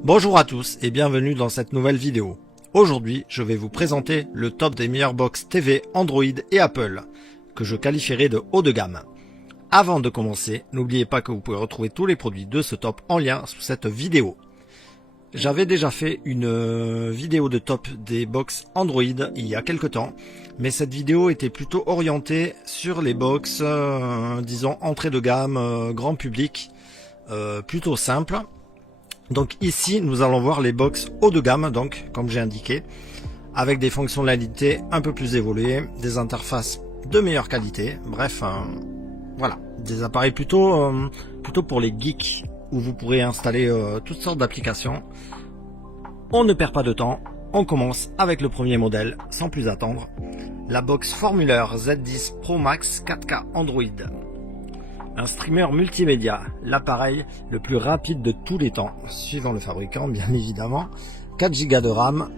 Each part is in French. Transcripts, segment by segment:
Bonjour à tous et bienvenue dans cette nouvelle vidéo. Aujourd'hui, je vais vous présenter le top des meilleures box TV Android et Apple, que je qualifierai de haut de gamme. Avant de commencer, n'oubliez pas que vous pouvez retrouver tous les produits de ce top en lien sous cette vidéo. J'avais déjà fait une vidéo de top des box Android il y a quelques temps, mais cette vidéo était plutôt orientée sur les box, disons entrée de gamme, grand public, plutôt simple. Donc ici, nous allons voir les box haut de gamme, donc comme j'ai indiqué, avec des fonctionnalités un peu plus évoluées, des interfaces de meilleure qualité, bref, voilà, des appareils plutôt pour les geeks, où vous pourrez installer toutes sortes d'applications. On ne perd pas de temps, on commence avec le premier modèle, sans plus attendre, la box Formulaire Z10 Pro Max 4K Android. Un streamer multimédia, l'appareil le plus rapide de tous les temps, suivant le fabricant bien évidemment, 4 Go de RAM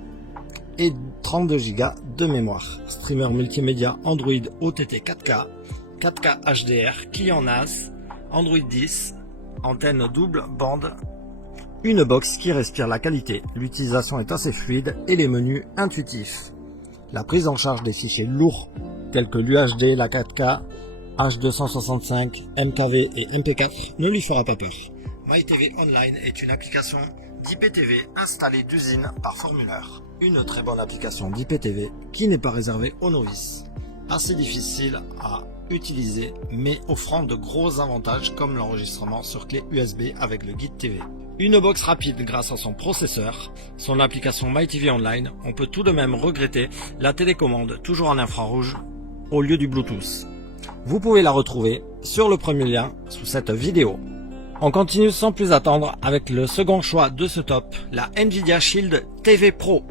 et 32 Go de mémoire. Streamer multimédia Android OTT 4K, 4K HDR, client NAS, Android 10, antenne double bande, une box qui respire la qualité, l'utilisation est assez fluide et les menus intuitifs. La prise en charge des fichiers lourds tels que l'UHD, la 4K, H265, MKV et MP4 ne lui fera pas peur. MyTV Online est une application d'IPTV installée d'usine par Formulaire. Une très bonne application d'IPTV qui n'est pas réservée aux novices. Assez difficile à utiliser mais offrant de gros avantages comme l'enregistrement sur clé USB avec le guide TV. Une box rapide grâce à son processeur, son application MyTV Online, on peut tout de même regretter la télécommande toujours en infrarouge au lieu du Bluetooth. Vous pouvez la retrouver sur le premier lien sous cette vidéo. On continue sans plus attendre avec le second choix de ce top, la Nvidia Shield TV Pro.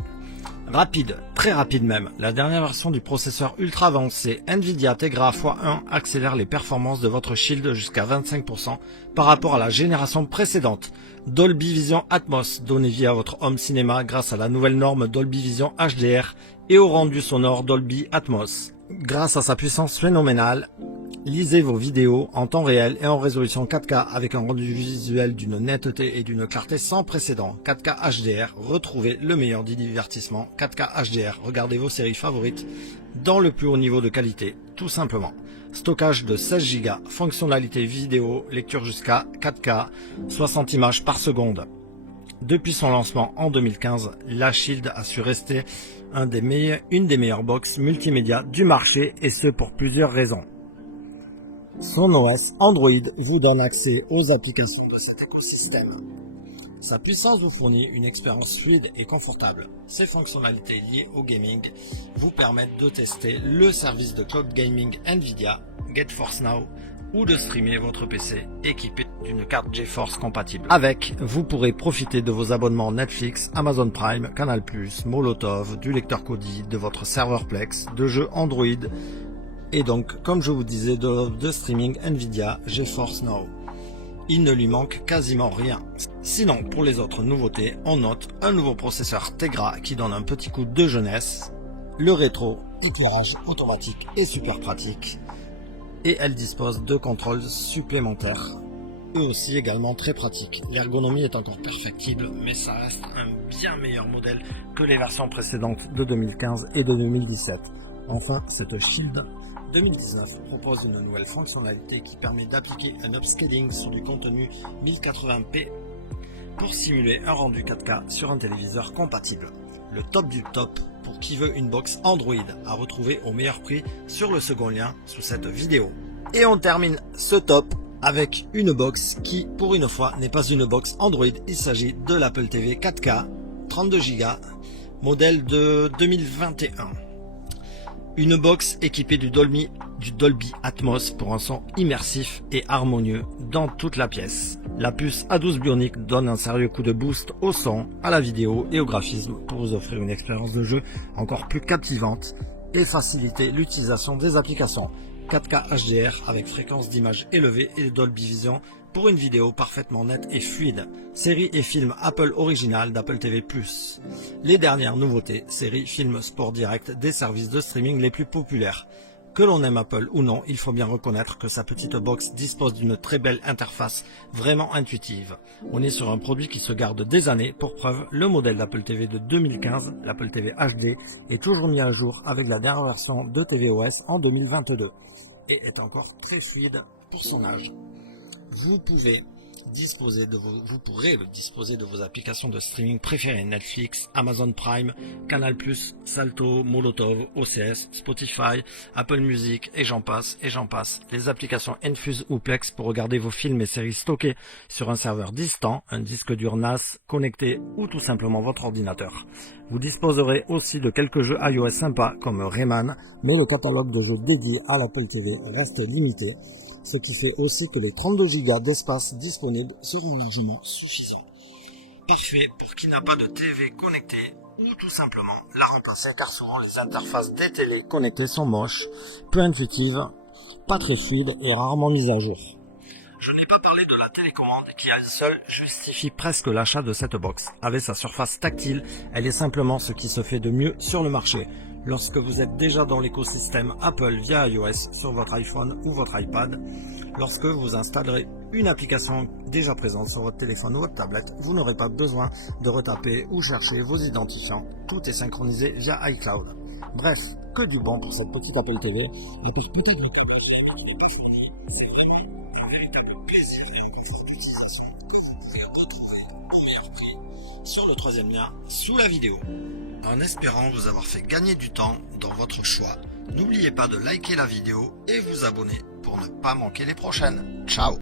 Rapide, très rapide même, la dernière version du processeur ultra avancé Nvidia Tegra x1 accélère les performances de votre Shield jusqu'à 25% par rapport à la génération précédente. Dolby Vision Atmos donné vie à votre home cinéma grâce à la nouvelle norme Dolby Vision HDR et au rendu sonore Dolby Atmos. Grâce à sa puissance phénoménale, lisez vos vidéos en temps réel et en résolution 4K avec un rendu visuel d'une netteté et d'une clarté sans précédent. 4K HDR, retrouvez le meilleur du divertissement. 4K HDR, regardez vos séries favorites dans le plus haut niveau de qualité, tout simplement. Stockage de 16 Go, fonctionnalité vidéo, lecture jusqu'à 4K, 60 images par seconde. Depuis son lancement en 2015, la Shield a su rester une des meilleures box multimédia du marché et ce pour plusieurs raisons. Son OS Android vous donne accès aux applications de cet écosystème. Sa puissance vous fournit une expérience fluide et confortable. Ses fonctionnalités liées au gaming vous permettent de tester le service de cloud gaming Nvidia, GeForce Now, ou de streamer votre PC équipé d'une carte GeForce compatible. Avec, vous pourrez profiter de vos abonnements Netflix, Amazon Prime, Canal+, Molotov, du lecteur Kodi, de votre serveur Plex, de jeux Android, et donc, comme je vous disais, de streaming Nvidia GeForce Now. Il ne lui manque quasiment rien. Sinon, pour les autres nouveautés, on note un nouveau processeur Tegra qui donne un petit coup de jeunesse, le rétro, éclairage automatique et super pratique, et elle dispose de contrôles supplémentaires, eux aussi également très pratiques. L'ergonomie est encore perfectible, mais ça reste un bien meilleur modèle que les versions précédentes de 2015 et de 2017. Enfin, cette Shield 2019 propose une nouvelle fonctionnalité qui permet d'appliquer un upscaling sur du contenu 1080p pour simuler un rendu 4K sur un téléviseur compatible. Le top du top pour qui veut une box Android à retrouver au meilleur prix sur le second lien sous cette vidéo. Et on termine ce top avec une box qui, pour une fois, n'est pas une box Android, il s'agit de l'Apple TV 4K, 32 Go, modèle de 2021. Une box équipée du Dolby Atmos pour un son immersif et harmonieux dans toute la pièce. La puce A12 Bionic donne un sérieux coup de boost au son, à la vidéo et au graphisme pour vous offrir une expérience de jeu encore plus captivante et faciliter l'utilisation des applications. 4K HDR avec fréquence d'image élevée et Dolby Vision pour une vidéo parfaitement nette et fluide. Séries et films Apple Original d'Apple TV+. Les dernières nouveautés, séries, films, sport direct des services de streaming les plus populaires. Que l'on aime Apple ou non, il faut bien reconnaître que sa petite box dispose d'une très belle interface vraiment intuitive. On est sur un produit qui se garde des années. Pour preuve, le modèle d'Apple TV de 2015, l'Apple TV HD, est toujours mis à jour avec la dernière version de tvOS en 2022 et est encore très fluide pour son âge. Vous pourrez disposer de vos applications de streaming préférées, Netflix, Amazon Prime, Canal+, Salto, Molotov, OCS, Spotify, Apple Music et j'en passe. Les applications Enfuse ou Plex pour regarder vos films et séries stockés sur un serveur distant, un disque dur NAS connecté ou tout simplement votre ordinateur. Vous disposerez aussi de quelques jeux iOS sympas comme Rayman, mais le catalogue de jeux dédiés à l'Apple TV reste limité, ce qui fait aussi que les 32 Go d'espace disponibles seront largement suffisants. Parfait pour qui n'a pas de TV connectée ou tout simplement la remplacer, car souvent les interfaces des télés connectées sont moches, peu intuitives, pas très fluides et rarement mises à jour. Je n'ai pas parlé de la télécommande qui à elle seule justifie presque l'achat de cette box. Avec sa surface tactile, elle est simplement ce qui se fait de mieux sur le marché. Lorsque vous êtes déjà dans l'écosystème Apple via iOS sur votre iPhone ou votre iPad, lorsque vous installerez une application déjà présente sur votre téléphone ou votre tablette, vous n'aurez pas besoin de retaper ou chercher vos identifiants. Tout est synchronisé via iCloud. Bref, que du bon pour cette petite Apple TV. Elle peut peut-être vous téléphoner, mais qui n'est pas fournie. C'est vraiment un véritable plaisir et un confort d'utilisation que vous pourrez retrouver au meilleur prix sur le troisième lien sous la vidéo. En espérant vous avoir fait gagner du temps dans votre choix, n'oubliez pas de liker la vidéo et vous abonner pour ne pas manquer les prochaines. Ciao!